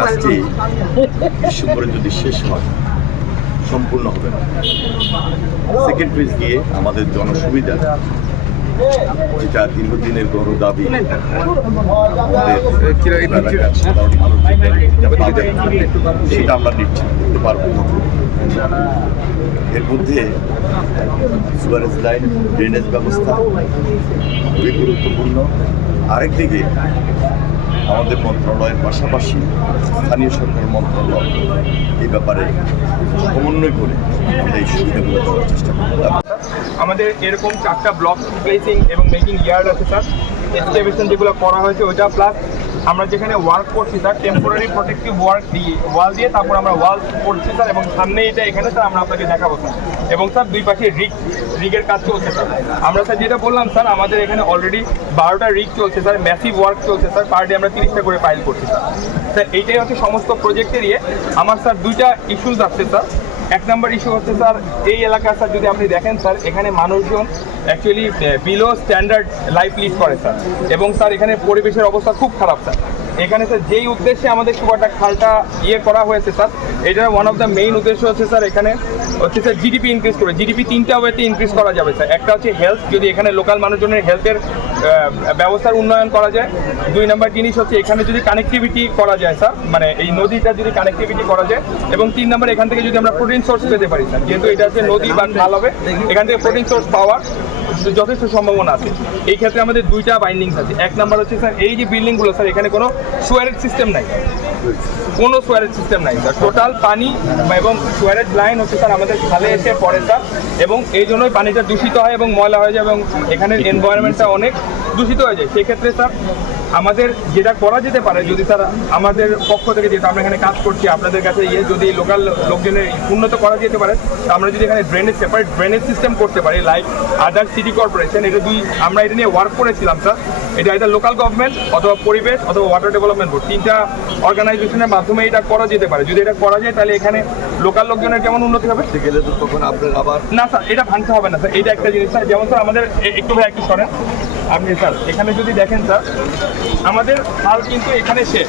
কাজটি ডিসেম্বরে যদি শেষ হয় সম্পূর্ণ হবে না। সেকেন্ড ফেজ দিয়ে আমাদের জনসুবিধা, যেটা দীর্ঘদিনের গৌর দাবি, সেটা আমরা নিশ্চিত করতে পারবো। এর মধ্যে সুয়ারেজ লাইন, ড্রেনেজ ব্যবস্থা খুবই গুরুত্বপূর্ণ। আরেকদিকে আমাদের মন্ত্রণালয়ের পাশাপাশি স্থানীয় সরকার মন্ত্রণালয় এই ব্যাপারে সমন্বয় করে আমরা এই সুবিধাগুলো দেওয়ার চেষ্টা করব। আমাদের এরকম 4টা ব্লক প্লেসিং এবং মেকিং ইয়ার্ড আছে স্যার। এক্সকেভেশন যেগুলো করা হয়েছে ওটা, প্লাস আমরা যেখানে ওয়ার্ক করছি স্যার, টেম্পোরারি প্রোটেক্টিভ ওয়ার্ক দিয়ে ওয়াল দিয়ে তারপর আমরা ওয়াল করছি স্যার, এবং সামনে এটা এখানে স্যার আমরা আপনাকে দেখাবো স্যার। এবং স্যার দুই পাশে রিগের কাজ চলছে স্যার। আমরা স্যার যেটা বললাম স্যার, আমাদের এখানে অলরেডি 12টা রিগ চলছে স্যার, ম্যাসিভ ওয়ার্ক চলছে স্যার, পার ডে আমরা 30টা করে ফাইল করছি স্যার। স্যার এইটাই হচ্ছে সমস্ত প্রজেক্টের আমার স্যার দুইটা ইস্যুস আসছে স্যার। এক নম্বর ইস্যু হচ্ছে স্যার, এই এলাকা স্যার যদি আপনি দেখেন স্যার, এখানে মানুষজন actually below standard life lead করে স্যার, এবং স্যার এখানে পরিবেশের অবস্থা খুব খারাপ স্যার। এখানে স্যার যেই উদ্দেশ্যে আমাদের সুপারটা খালটা করা হয়েছে স্যার, এটার ওয়ান অফ দ্য মেইন উদ্দেশ্য হচ্ছে স্যার, এখানে হচ্ছে স্যার জিডিপি ইনক্রিজ করে, জিডিপি 3টা ওয়েতে ইনক্রিজ করা যাবে স্যার। একটা হচ্ছে হেলথ, যদি এখানে লোকাল মানুষজনের হেলথের ব্যবস্থার উন্নয়ন করা যায়। 2 নম্বর জিনিস হচ্ছে এখানে যদি কানেক্টিভিটি করা যায় স্যার, মানে এই নদীটা যদি কানেক্টিভিটি করা যায়, এবং 3 নম্বর এখান থেকে যদি আমরা প্রোটিন সোর্স পেতে পারি স্যার, যেহেতু এটা হচ্ছে নদী বা খাল হবে, এখান থেকে প্রোটিন সোর্স পাওয়ার যথেষ্ট সম্ভাবনা আছে। এই ক্ষেত্রে আমাদের 2টা বাইন্ডিংস আছে। এক নম্বর হচ্ছে স্যার, এই যে বিল্ডিংগুলো স্যার, এখানে কোনো সুয়ারেজ সিস্টেম নাই, কোনো সুয়ারেজ সিস্টেম নাই স্যার। টোটাল পানি এবং সুয়ারেজ লাইন হচ্ছে স্যার আমাদের খালে এসে পড়ে স্যার, এবং এই জন্যই পানিটা দূষিত হয় এবং ময়লা হয়ে যায়, এবং এখানের এনভায়রনমেন্টটা অনেক দূষিত হয়ে যায়। সেক্ষেত্রে স্যার আমাদের যেটা করা যেতে পারে, যদি স্যার আমাদের পক্ষ থেকে, যেহেতু আমরা এখানে কাজ করছি আপনাদের কাছে যদি লোকাল লোকজনের উন্নত করা যেতে পারে, আমরা যদি এখানে সেপারেট ড্রেনেজ সিস্টেম করতে পারি, লাইক আদার সিটি কর্পোরেশন, এটা আমরা এটা নিয়ে ওয়ার্ক করেছিলাম স্যার। এটা এদের লোকাল গভর্নমেন্ট অথবা পরিবেশ অথবা ওয়াটার ডেভেলপমেন্ট বোর্ড, 3টা অর্গানাইজেশনের মাধ্যমে এটা করা যেতে পারে। যদি এটা করা যায় তাহলে এখানে লোকাল লোকজনের কেমন উন্নতি হবে। গেলে তো তখন আপনার আবার না স্যার, এটা ভাঙতে হবে না স্যার, এটা একটা জিনিস স্যার। যেমন স্যার আমাদের একটু সরেন আপনি স্যার, এখানে যদি দেখেন স্যার, আমাদের খাল কিন্তু এখানে শেষ,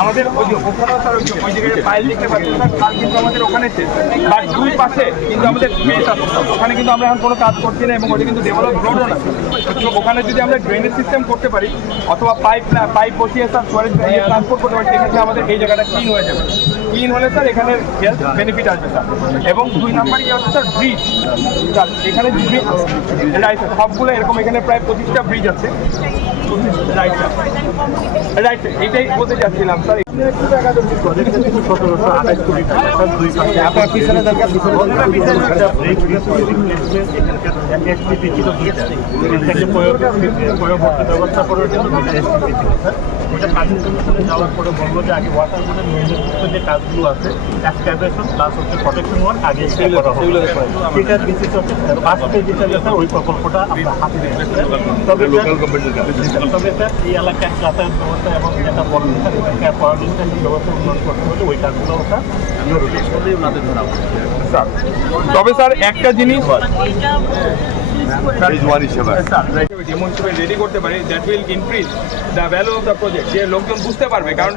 আমাদের ওই যে ওখানেও স্যার ওই জায়গায় ফাইল দেখতে পাচ্ছি স্যার, খাল কিন্তু আমাদের ওখানে শেষ, বাট 2 পাশে কিন্তু আমাদের স্পেস আছে, ওখানে কিন্তু আমরা এখন কোনো কাজ করছি না, এবং ওটা কিন্তু ডেভেলপ রোডও না। তো ওখানে যদি আমরা ড্রেনেজ সিস্টেম করতে পারি অথবা পাইপ বসিয়ে স্যার সুয়ারেজ ট্রান্সপোর্ট করতে পারি, সেক্ষেত্রে আমাদের এই জায়গাটা ক্লিন হয়ে যাবে। ক্লিন হলে স্যার এখানে হেলথ বেনিফিট আসবে স্যার। এবং 2 নম্বরই হচ্ছে স্যার ব্রিজ স্যার, এখানে ব্রিজ রাইট স্যার, সবগুলো এরকম এখানে প্রায় 25টা ব্রিজ আছে। রাইট স্যার, রাইট স্যার, এটাই বলতে চাচ্ছিলাম স্যার। ব্যবস্থা করার জন্য ওটা কাজের সাথে যাওয়ার পরে বলবো যে আগে ওয়াটার বোর্ডের নির্দিষ্ট যে কাজগুলো আছে, এক্সক্যাভেশন প্লাস হচ্ছে প্রোটেকশন ওয়ার্ক আগে করা হবে। সেটার বেসিস হচ্ছে ফার্স্টে যেটা যেটা ওই প্রকল্পটা আমরা হাতে নিয়েছি। তবে স্যার এই এলাকার যাতায়াত ব্যবস্থা এবং যেটা বলেন স্যার, এলাকার পড়াশোনার ব্যবস্থা উন্নয়ন করতে হলে ওই কাজগুলো ওটা জরুরি স্যার। তবে স্যার একটা জিনিস রেডি করতে পারি, that will increase the value of the project, যে লোকজন বুঝতে পারবে। কারণ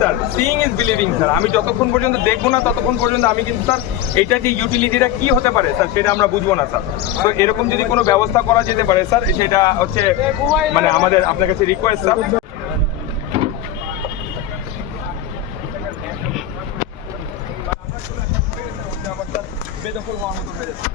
sir seeing is believing sir, আমি যতক্ষণ পর্যন্ত দেখবো না ততক্ষণ পর্যন্ত আমি কিন্তু স্যার এটা যে ইউটিলিটিটা কি হতে পারে স্যার, সেটা আমরা বুঝবো না স্যার। তো এরকম যদি কোনো ব্যবস্থা করা যেতে পারে স্যার, সেটা হচ্ছে মানে আমাদের আপনার কাছে রিকোয়েস্ট স্যার। বেদখল হওয়ার মতো হয়ে যাচ্ছে।